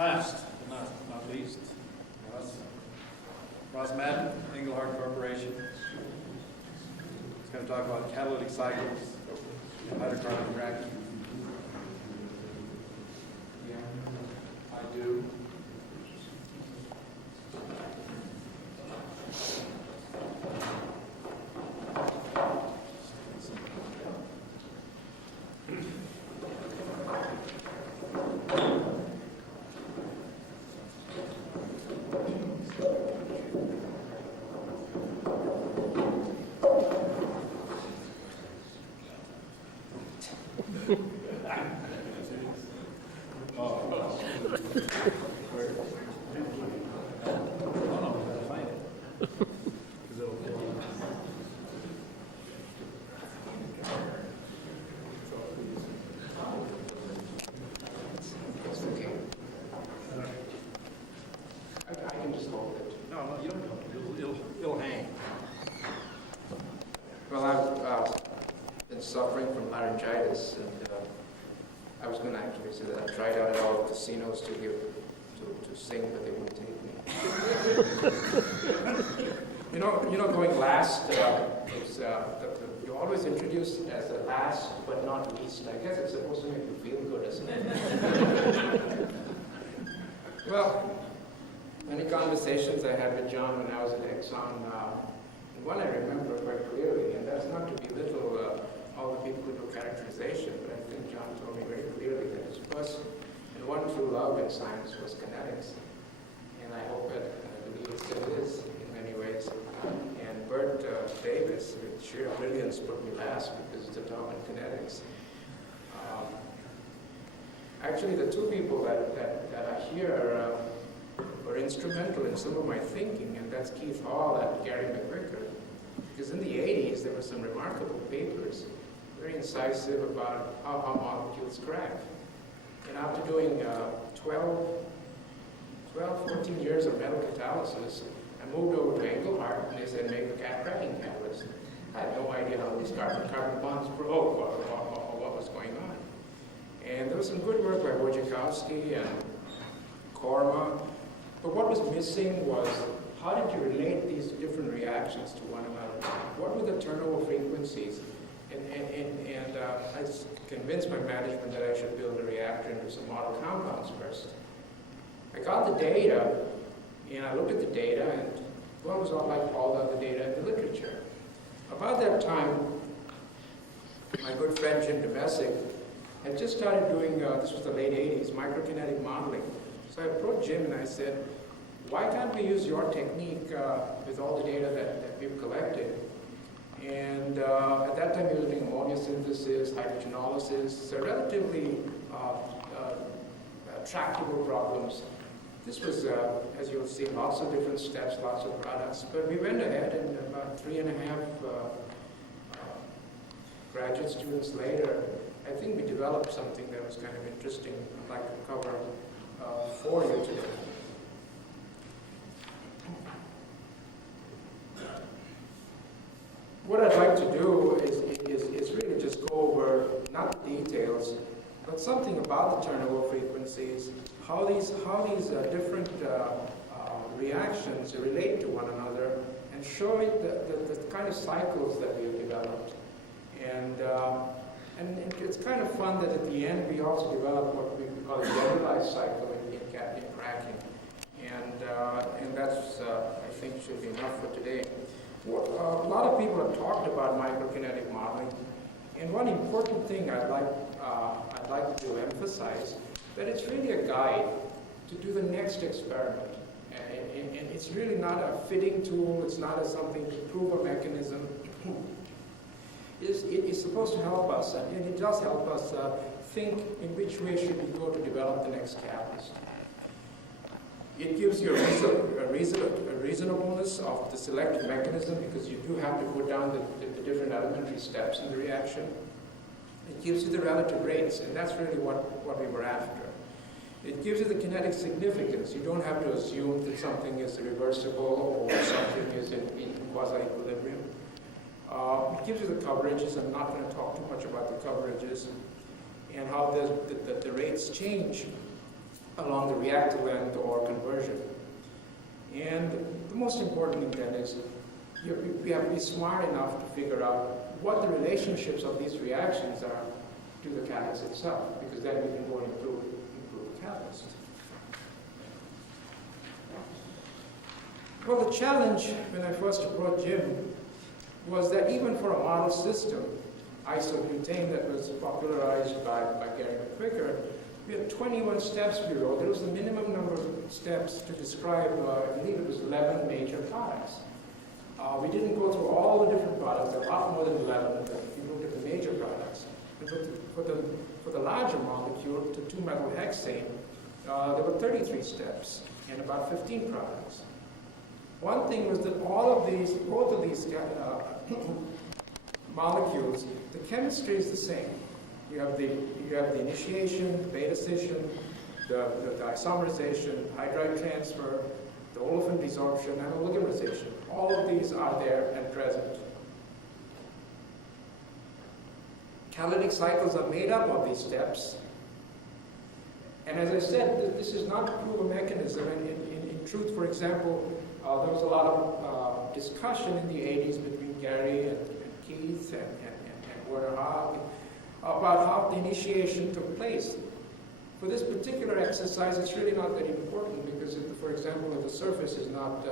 Last but not least, Ross Madon, Engelhard Corporation. He's going to talk about catalytic cycles and hydrocarbon cracking. Yeah, I do. Well, I've been suffering from laryngitis, and I was going to actually say that I tried out at all the casinos to sing, but they wouldn't take me. you know, going last, you always introduce it as the last but not least. I guess it's supposed to make you feel good, isn't it? Well, many conversations I had with John when I was at Exxon. One I remember quite clearly, and that's not to belittle all the people who do characterization, but I think John told me very clearly that his first and one true love in science was kinetics. And I hope that, I believe it still is in many ways. And Bert Davis, with sheer brilliance, put me last because it's a top in kinetics. Actually, the two people that I hear were instrumental in some of my thinking, and that's Keith Hall and Gary McVicker. Because in the 80s, there were some remarkable papers, very incisive about how molecules crack. And after doing 14 years of metal catalysis, I moved over to Engelhard, and they said, make a cracking catalyst. I had no idea how these carbon-carbon bonds broke, what was going on. And there was some good work by Wojciechowski and Korma. But what was missing was, how did you relate these different reactions to one another? What were the turnover frequencies? And I convinced my management that I should build a reactor and do some model compounds first. I got the data, and I looked at the data, and well, it was all like all the other data in the literature. About that time, my good friend Jim Domesic had just started doing, this was the late 80s, microkinetic modeling. So I approached Jim and I said, why can't we use your technique with all the data that we've collected? And at that time, we were doing ammonia synthesis, hydrogenolysis, so relatively tractable problems. This was, as you'll see, lots of different steps, lots of products. But we went ahead, and about 3.5 graduate students later, I think we developed something that was kind of interesting I'd like to cover for you today. What I'd like to do is really just go over, not the details, but something about the turnover frequencies, how these different reactions relate to one another, and show it the kind of cycles that we have developed. And it's kind of fun that at the end we also develop what we call a generalized cycle in cracking. And that's, I think, should be enough for today. A lot of people have talked about microkinetic modeling, and one important thing I'd like to emphasize, that it's really a guide to do the next experiment. And it's really not a fitting tool, it's not something to prove a mechanism. It's supposed to help us, and it does help us think in which way should we go to develop the next catalyst. It gives you a reasonableness of the selected mechanism, because you do have to put down the different elementary steps in the reaction. It gives you the relative rates, and that's really what we were after. It gives you the kinetic significance. You don't have to assume that something is reversible or something is in quasi-equilibrium. It gives you the coverages. I'm not going to talk too much about the coverages and how the rates change. along the reactant or conversion. And the most important thing then is we have to be smart enough to figure out what the relationships of these reactions are to the catalyst itself, because then we can go and improve the catalyst. Well, the challenge when I first approached Jim was that even for a model system, isobutane that was popularized by Gary McQuicker, we had 21 steps below. There was the minimum number of steps to describe, I believe it was 11 major products. We didn't go through all the different products. There are a lot more than 11, but we looked at the major products. And for the larger molecule, to 2-methylhexane, there were 33 steps and about 15 products. One thing was that both of these molecules, the chemistry is the same. You have the initiation, beta scission, the isomerization, hydride transfer, the olefin desorption, and oligomerization. All of these are there and present. Catalytic cycles are made up of these steps. And as I said, this is not to prove a mechanism. And in truth, for example, there was a lot of discussion in the 80s between Gary and Keith and Werner Haag about how the initiation took place. For this particular exercise, it's really not that important because, for example, if the surface is not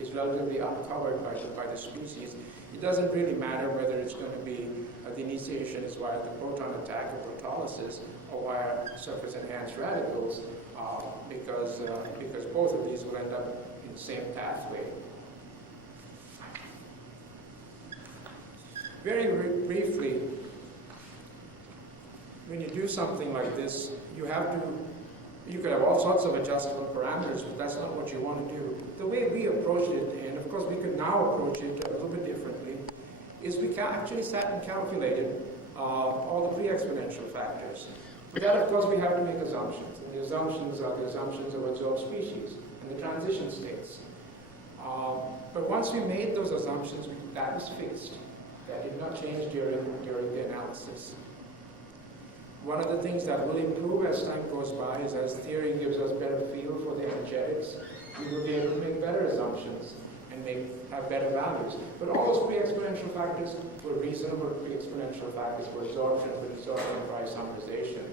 is relatively uncovered by the species, it doesn't really matter whether it's going to be the initiation is via the proton attack or protolysis or via surface-enhanced radicals, because both of these will end up in the same pathway. Very briefly, when you do something like this, you could have all sorts of adjustable parameters, but that's not what you want to do. The way we approached it, and of course we could now approach it a little bit differently, is we actually sat and calculated all the pre-exponential factors. For that, of course, we have to make assumptions. And the assumptions are the assumptions of observed species and the transition states. But once we made those assumptions, that was fixed. That did not change during the analysis. One of the things that will improve as time goes by is as theory gives us better feel for the energetics, we will be able to make better assumptions and have better values. But all those pre-exponential factors were reasonable pre-exponential factors for absorption, for isomerization.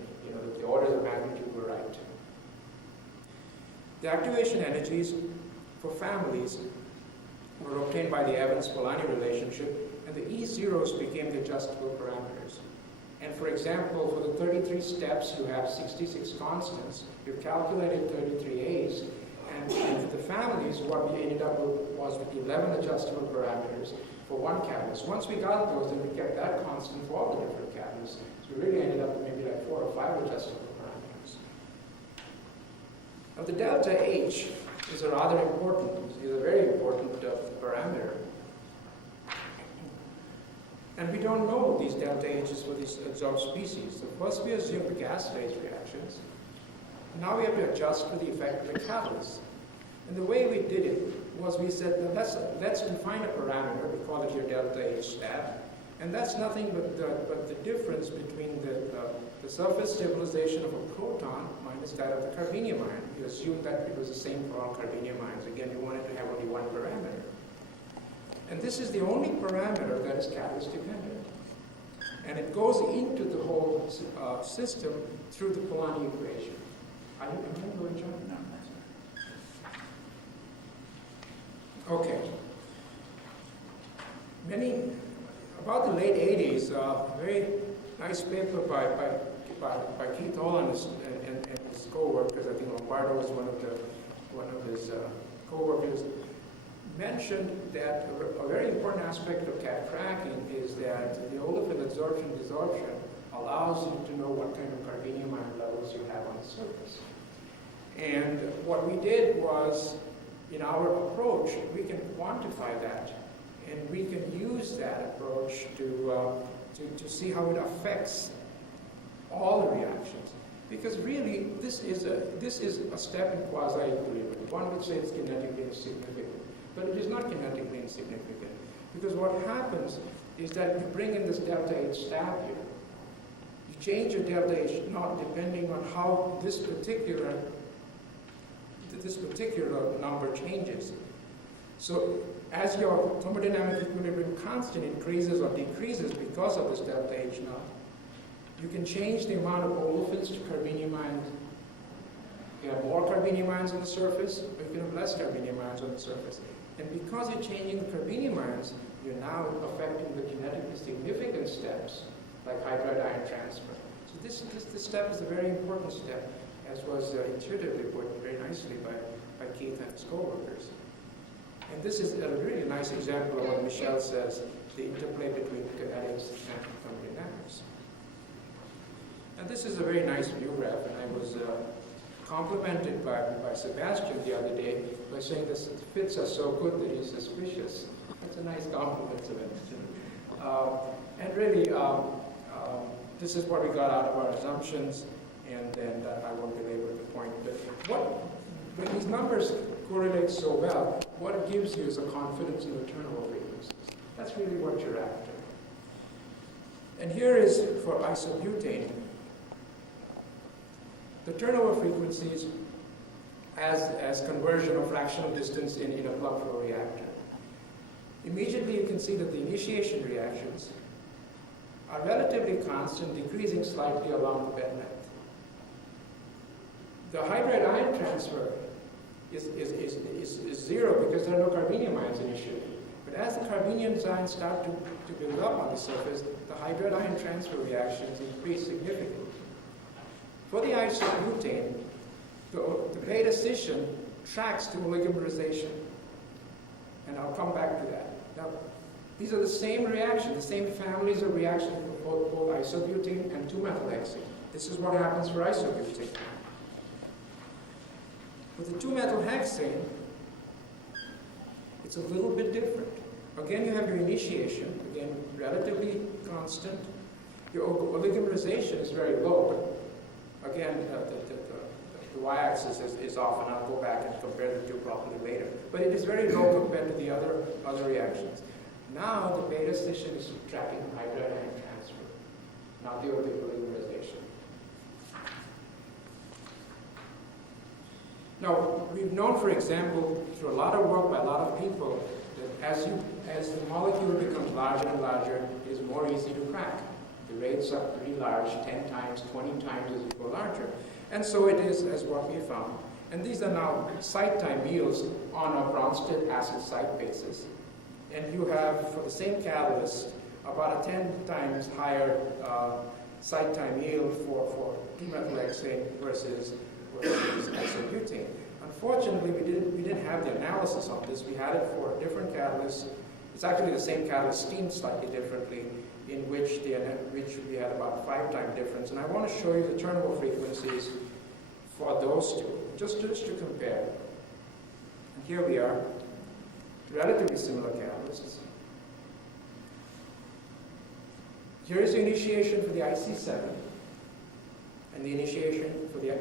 The orders of magnitude were right. The activation energies for families were obtained by the Evans-Polanyi relationship, and the E zeros became the adjustable parameters. And for example, for the 33 steps, you have 66 constants. You've calculated 33 A's, and for the families, what we ended up with was 11 adjustable parameters for one catalyst. Once we got those, then we kept that constant for all the different catalysts. So we really ended up with maybe like 4 or 5 adjustable parameters. Now the delta H is a rather important, is a very important parameter. And we don't know these delta H's for these absorbed species. So first we assumed the gas phase reactions. Now we have to adjust for the effect of the catalyst. And the way we did it was we said, let's define a parameter, we call it your delta H stat. And that's nothing but the difference between the surface stabilization of a proton minus that of the carbenium ion. We assumed that it was the same for all carbenium ions. Again, we wanted to have only one parameter. And this is the only parameter that is catalyst dependent. And it goes into the whole system through the Polanyi equation. Am I going, John? No, that's right. Okay. About the late 80s, very nice paper by Keith Hall and his co-workers. I think Lombardo was one of his co-workers. Mentioned that a very important aspect of cat cracking is that the olefin absorption-desorption allows you to know what kind of carbenium ion levels you have on the surface. And what we did was, in our approach, we can quantify that, and we can use that approach to see how it affects all the reactions. Because really, this is a step in quasi-equilibrium. One would say it's kinetically insignificant. But it is not kinetically insignificant, because what happens is that you bring in this delta H stat here. You You change your delta H naught depending on how this particular number changes. So as your thermodynamic equilibrium constant increases or decreases because of this delta H naught, you can change the amount of olefins to carbenium ions. You can have more carbenium ions on the surface, or you can have less carbenium ions on the surface. And because you're changing the carbenium ions, you're now affecting the kinetically significant steps, like hydride ion transfer. So this step is a very important step, as was intuitively put very nicely by Keith and his co-workers. And this is a really nice example of what Michel says, the interplay between kinetics and thermodynamics. And this is a very nice view graph, and I was complimented by Sebastian the other day by saying this fits are so good that he's suspicious. That's a nice compliment to him. And really, this is what we got out of our assumptions, and I won't belabor the point. But when these numbers correlate so well, what it gives you is a confidence in the turnover frequencies. That's really what you're after. And here is for isobutane, the turnover frequencies as conversion of fractional distance in a plug flow reactor. Immediately you can see that the initiation reactions are relatively constant, decreasing slightly along the bed length. The hydride ion transfer is zero because there are no carbenium ions initially. But as the carbenium ions start to build up on the surface, the hydride ion transfer reactions increase significantly. For the isobutane, the beta scission tracks to oligomerization. And I'll come back to that. Now, these are the same reactions, the same families of reactions for both isobutane and 2-methylhexane. This is what happens for isobutane. With the 2-methylhexane, it's a little bit different. Again, you have your initiation, again, relatively constant. Your oligomerization is very low, but again, the y-axis is off, and I'll go back and compare the two properly later. But it is very low compared to the other reactions. Now, the beta scission is tracking hydride ion transfer, not the oligomerization. Now, we've known, for example, through a lot of work by a lot of people, that as the molecule becomes larger and larger, it is more easy to crack. The rates are pretty large, 10 times, 20 times as you go larger. And so it is as what we found. And these are now site time yields on a Bronsted acid site basis. And you have, for the same catalyst, about a 10 times higher site time yield for 2-methylhexane versus isobutane. Unfortunately, we didn't have the analysis on this. We had it for a different catalyst. It's actually the same catalyst steamed slightly differently, in which we had about 5-time difference. And I want to show you the turnover frequencies for those two, just to compare. And here we are, relatively similar catalysts. Here is the initiation for the IC7 and the initiation for the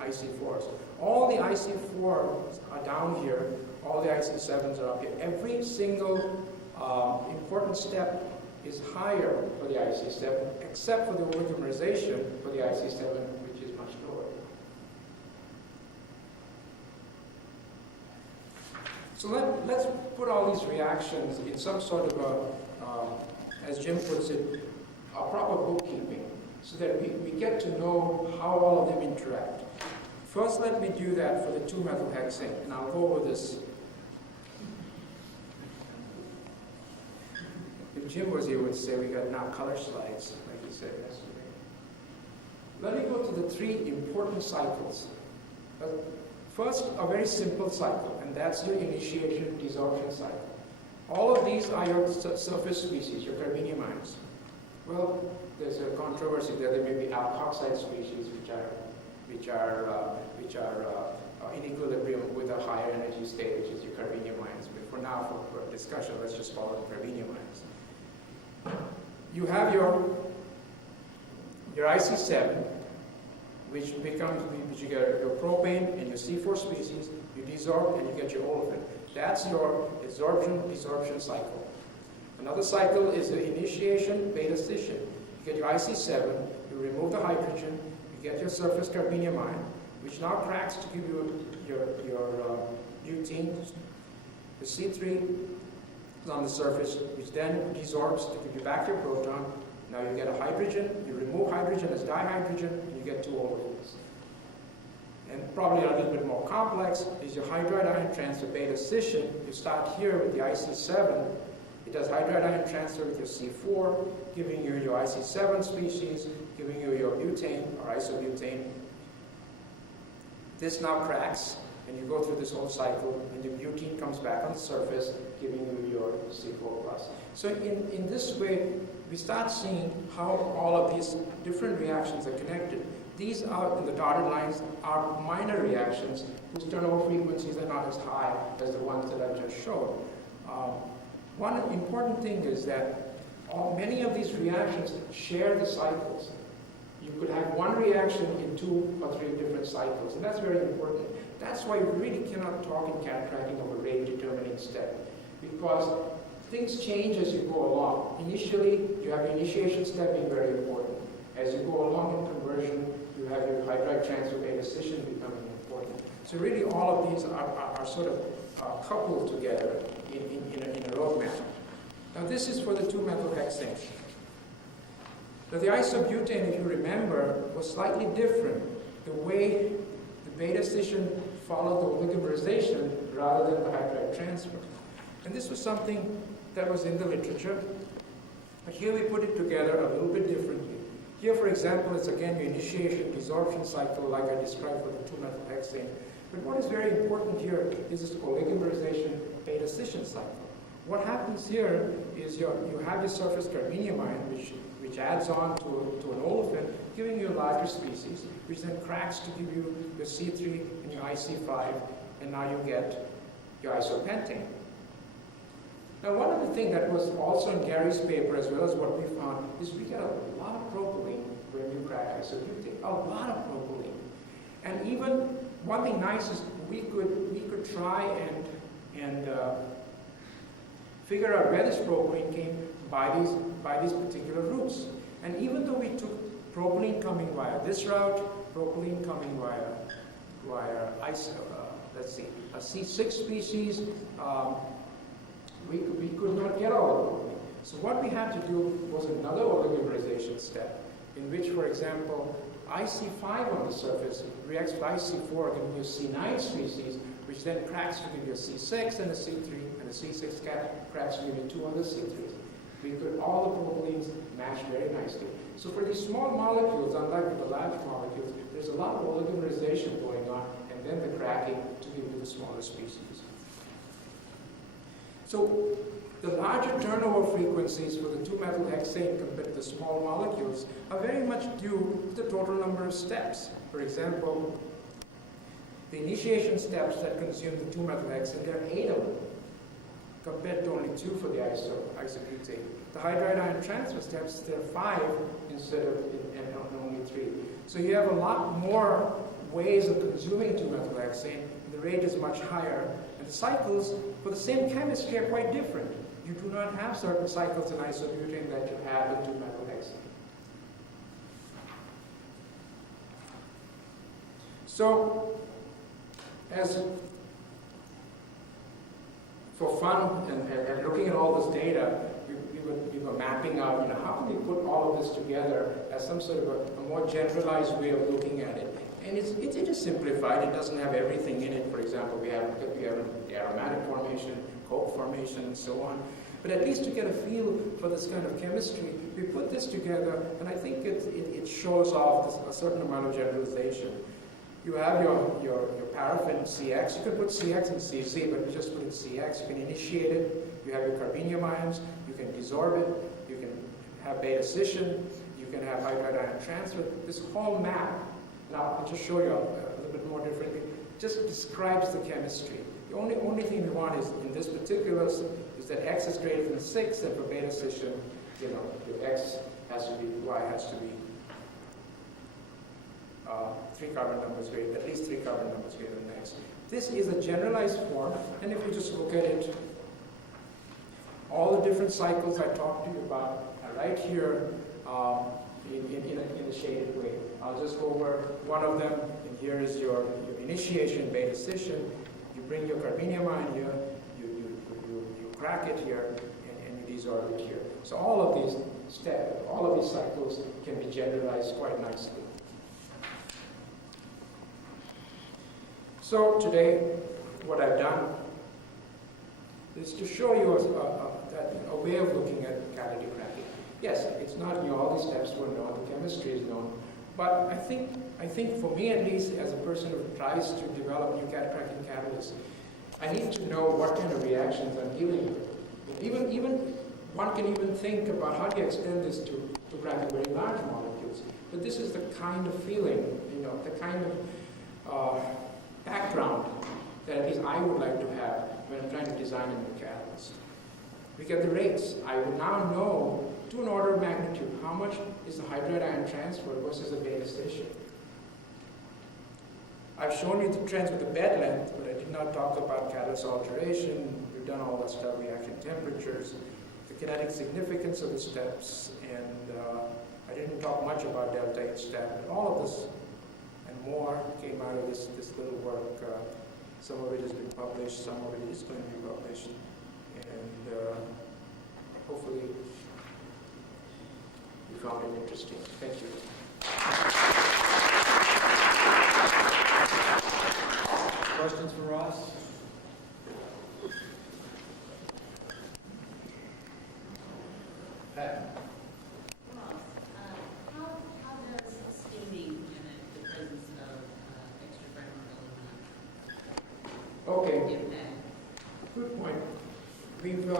IC4s. All the IC4s are down here, all the IC7s are up here. Every single important step is higher for the IC7, except for the oligomerization for the IC7, which is much lower. So let's put all these reactions in some sort of as Jim puts it, a proper bookkeeping, so that we get to know how all of them interact. First, let me do that for the 2-methylhexane, and I'll go over this. If Jim was here, would say we got now color slides, like he said yesterday. Let me go to the 3 important cycles. First, a very simple cycle, and that's your initiation desorption cycle. All of these are your surface species, your carbenium ions. Well, there's a controversy there. There may be alkoxide species which are in equilibrium with a higher energy state, which is your carbenium ions. But for now, for discussion, let's just follow the carbenium ions. You have your IC7, which you get your propane and your C4 species, you desorb, and you get your olefin. That's your absorption-desorption cycle. Another cycle is the initiation beta scission. You get your IC7, you remove the hydrogen, you get your surface carbenium ion, which now cracks to give you your butene. The C3 is on the surface, which then desorbs to give you back your proton. Now you get a hydrogen, you remove hydrogen as dihydrogen, and you get two olefins. And probably a little bit more complex is your hydride ion transfer beta scission. You start here with the IC7. It does hydride ion transfer with your C4, giving you your IC7 species, giving you your butane or isobutane. This now cracks, and you go through this whole cycle, and the butene comes back on the surface, giving you your C4+. So in this way, we start seeing how all of these different reactions are connected. These are, in the dotted lines, are minor reactions whose turnover frequencies are not as high as the ones that I've just showed. One important thing is that many of these reactions share the cycles. You could have one reaction in 2 or 3 different cycles, and that's very important. That's why we really cannot talk in cat tracking of a rate-determining step, because things change as you go along. Initially, you have your initiation step being very important. As you go along in conversion, you have your hydride transfer beta scission becoming important. So really all of these are sort of coupled together in a roadmap. Now this is for the 2-methylhexane. Now the isobutane, if you remember, was slightly different. The way the beta scission followed the oligomerization rather than the hydride transfer. And this was something that was in the literature. But here we put it together a little bit differently. Here, for example, it's again your initiation desorption cycle like I described for the 2-methylhexane. But what is very important here is this oligomerization beta scission cycle. What happens here is you have your surface carbenium ion, which adds on to an olefin, giving you a larger species, which then cracks to give you your C3 and your IC5, and now you get your isopentane. Now, one other thing that was also in Gary's paper, as well as what we found, is we get a lot of propylene when you crack isobutane. A lot of propylene. And even one thing nice is we could try and figure out where this propylene came by these particular routes. And even though we took propylene coming via this route, propylene coming via a C6 species, we could not get all of propylene. So what we had to do was another oligomerization step, in which, for example, IC5 on the surface reacts with IC4, giving you a C9 species, which then cracks to give you a C6 and a C3, and the C6 cracks to give you 2 other C3s. We could all the propylenes match very nicely. So for these small molecules, unlike with the large molecules, there's a lot of oligomerization going on, and then the cracking to give you the smaller species. So the larger turnover frequencies for the 2-methylhexane compared to the small molecules are very much due to the total number of steps. For example, the initiation steps that consume the 2-methylhexane, there are 8 of them, compared to only 2 for the isobutane. The hydride ion transfer steps, there are 5 instead of and only 3. So you have a lot more ways of consuming 2-methylhexane, and the rate is much higher. And the cycles for the same chemistry are quite different. You do not have certain cycles in isobutane that you have in 2-methylhexane. So, as for fun and looking at all this data, we were mapping out, how can we put all of this together as some sort of a more generalized way of looking at it. And it is simplified. It doesn't have everything in it. For example, we have the aromatic formation, coke formation, and so on. But at least to get a feel for this kind of chemistry, we put this together, and I think it shows off a certain amount of generalization. You have your paraffin CX. You can put CX and CC, but we just put in CX. You can initiate it. You have your carbenium ions. You can desorb it. You can have beta scission. You can have hydride ion transfer. This whole map, now I'll just show you a little bit more differently, just describes the chemistry. The only thing we want is, in this particular, is that X is greater than 6, and for beta scission, your X has to be, Y has to be 3 carbon numbers greater, at least 3 carbon numbers greater than X. This is a generalized form, and if we just look at it, all the different cycles I talked to you about are right here. in a shaded way. I'll just go over one of them, and here is your initiation beta scission. You bring your carbenium ion here, you crack it here, and you desorb it here. So all of these steps, all of these cycles can be generalized quite nicely. So today, what I've done is to show you a way of looking at catalytic cracking. Yes, it's not, all these steps were known, the chemistry is known, but I think for me at least, as a person who tries to develop new cracking catalysts, I need to know what kind of reactions I'm dealing with. Even one can even think about how do you extend this to cracking very large molecules. But this is the kind of feeling, the kind of background that at least I would like to have when I'm trying to design a new catalyst. We get the rates. I will now know, to an order of magnitude, how much is the hydride ion transfer versus the beta station. I've shown you the trends with the bed length, but I did not talk about catalyst alteration. We've done all that stuff, reaction temperatures, the kinetic significance of the steps, and I didn't talk much about delta H step. And all of this and more came out of this little work. Some of it has been published, some of it is going to be published, and hopefully you found it interesting. Thank you. Questions for Ross? Pat? How does steaming in the presence of extrapyramidal Okay, impact? good point. We've, in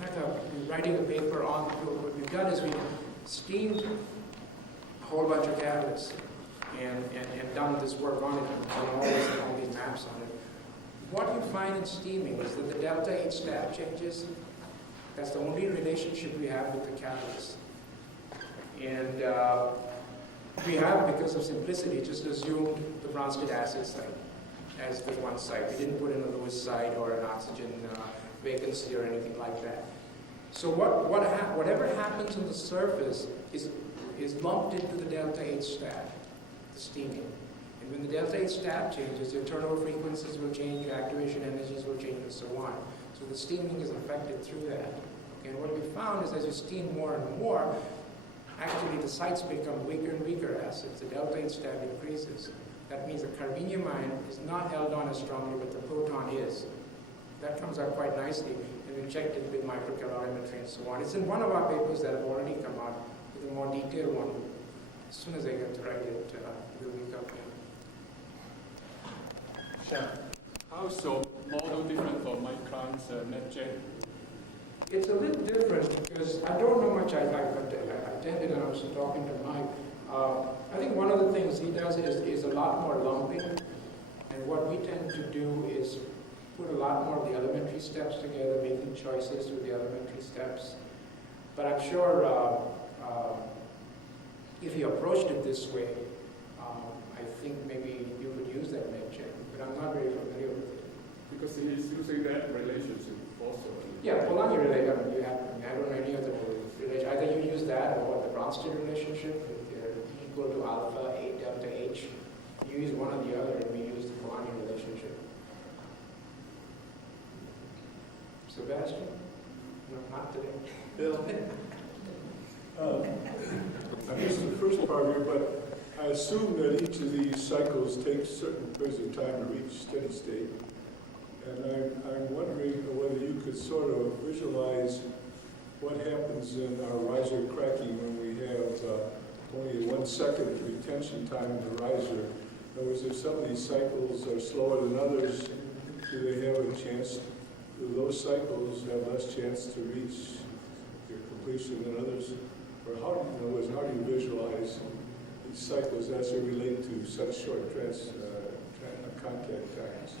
fact, I've been writing a paper on, what we've done is we've steamed a whole bunch of catalysts and done this work on it and done all these maps on it. What you find in steaming is that the delta H stab changes. That's the only relationship we have with the catalyst. And we have, because of simplicity, just assumed the Bronsted acid site as the one site. We didn't put in a Lewis site or an oxygen vacancy or anything like that. So whatever happens on the surface is lumped into the delta H stab, the steaming. And when the delta H stab changes, your turnover frequencies will change, your activation energies will change, and so on. So the steaming is affected through that. Okay, and what we found is as you steam more and more, actually the sites become weaker and weaker acids. The delta H stab increases. That means the carbenium ion is not held on as strongly, but the proton is. That comes out quite nicely, and we checked it with microcalorimetry and so on. It's in one of our papers that have already come out with a more detailed one. As soon as I get to write it, it will be up there. Sean? How so model different from Micron's NetGen? It's a little different because I don't know much. I attended and I was talking to Mike. I think one of the things he does is a lot more lumping, and what we tend to do is put a lot more of the elementary steps together, making choices with the elementary steps. But I'm sure if you approached it this way, I think maybe you could use that NetGen, but I'm not very familiar with it. Because he's using that relationship also. Yeah, Polanyi relationship. I don't know any other relation. Either you use that or the Bronsted relationship, equal to alpha A delta H. You use one or the other, and we use the Polanyi relationship. Sebastian? No, not today. Bill? I missed the first part here, but I assume that each of these cycles takes certain periods of time to reach steady state. And I'm wondering whether you could sort of visualize what happens in our riser cracking when we have only a 1 second retention time in the riser. In other words, if some of these cycles are slower than others, do they have a chance, do those cycles have less chance to reach their completion than others? Or how, in other words, how do you visualize these cycles as they relate to such short contact times?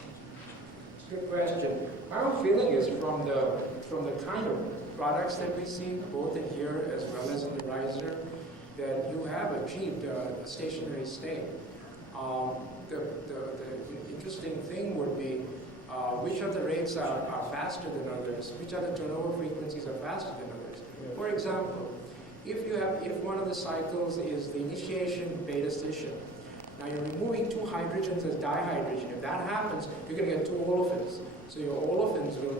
Good question. My own feeling is from the kind of products that we see, both in here as well as in the riser, that you have achieved a stationary state. The interesting thing would be which of the rates are faster than others, which other turnover frequencies are faster than others. For example, If one of the cycles is the initiation beta scission, now you're removing two hydrogens as dihydrogen. If that happens, you're going to get two olefins. So your olefins will,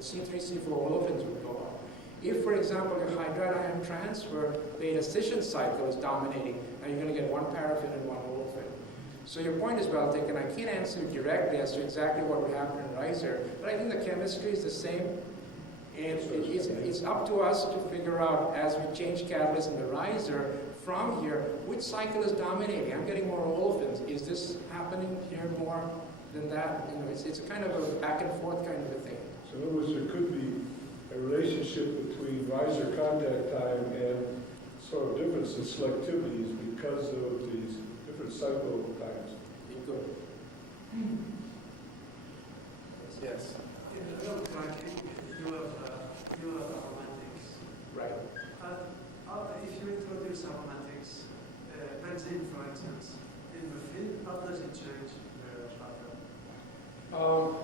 C3, C4 olefins will go up. If, for example, your hydride ion transfer beta scission cycle is dominating, now you're going to get one paraffin and one olefin. So your point is well taken. I can't answer directly as to exactly what would happen in riser, but I think the chemistry is the same. And it's up to us to figure out, as we change catalyst in the riser, from here, which cycle is dominating? I'm getting more olefins. Is this happening here more than that? It's a kind of a back and forth kind of a thing. So in other words, there could be a relationship between riser contact time and sort of difference in selectivities because of these different cycle times. It could. Yes. In the real crack, you have aromatics. Right. If you introduce aromatics, benzene for instance, in the field, how does it change the pattern?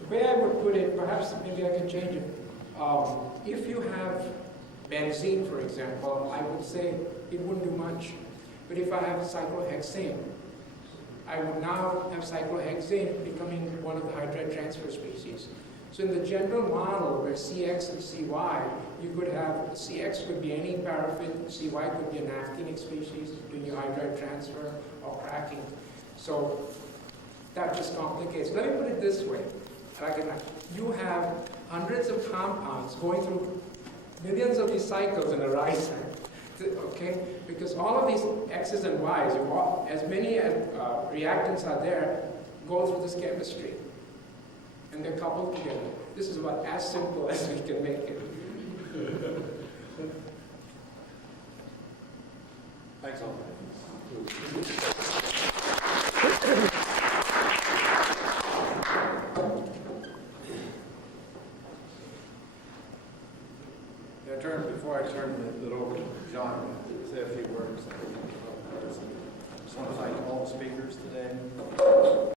The way I would put it, perhaps maybe I can change it. If you have benzene, for example, I would say it wouldn't do much. But if I have cyclohexane, I would now have cyclohexane becoming one of the hydride transfer species. So in the general model where CX and CY, you could have, CX could be any paraffin, CY could be a naphthenic species doing your hydride transfer or cracking. So that just complicates. Let me put it this way. You have hundreds of compounds going through millions of these cycles in a riser. Okay? Because all of these X's and Y's, as many reactants are there, go through this chemistry. And they're coupled together. This is about as simple as we can make it. Thanks all. Before I turn it over to John to say a few words, I just want to thank all the speakers today.